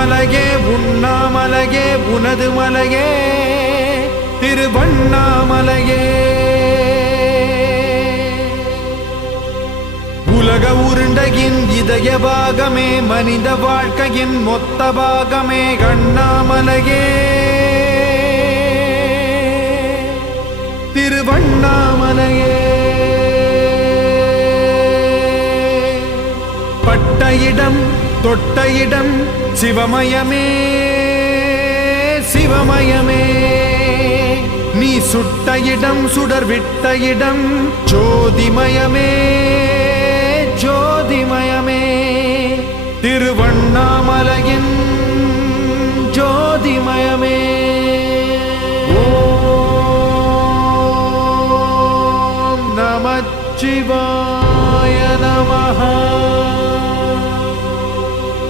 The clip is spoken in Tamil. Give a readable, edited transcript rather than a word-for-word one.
உண்ணாமலையே உண்ணாமலையே உனது மலையே திருவண்ணாமலையே. உலக உருண்டையின் இதய பாகமே மனித வாழ்க்கையின் மொத்த பாகமே அண்ணாமலையே திருவண்ணாமலையே. பட்ட இடம் தொட்ட இடம் சிவமயமே சிவமயமே. நீ சுட்ட இடம் சுடர் விட்ட இடம் ஜோதிமயமே ஜோதிமயமே. திருவண்ணாமலையின் ஜோதிமயமே.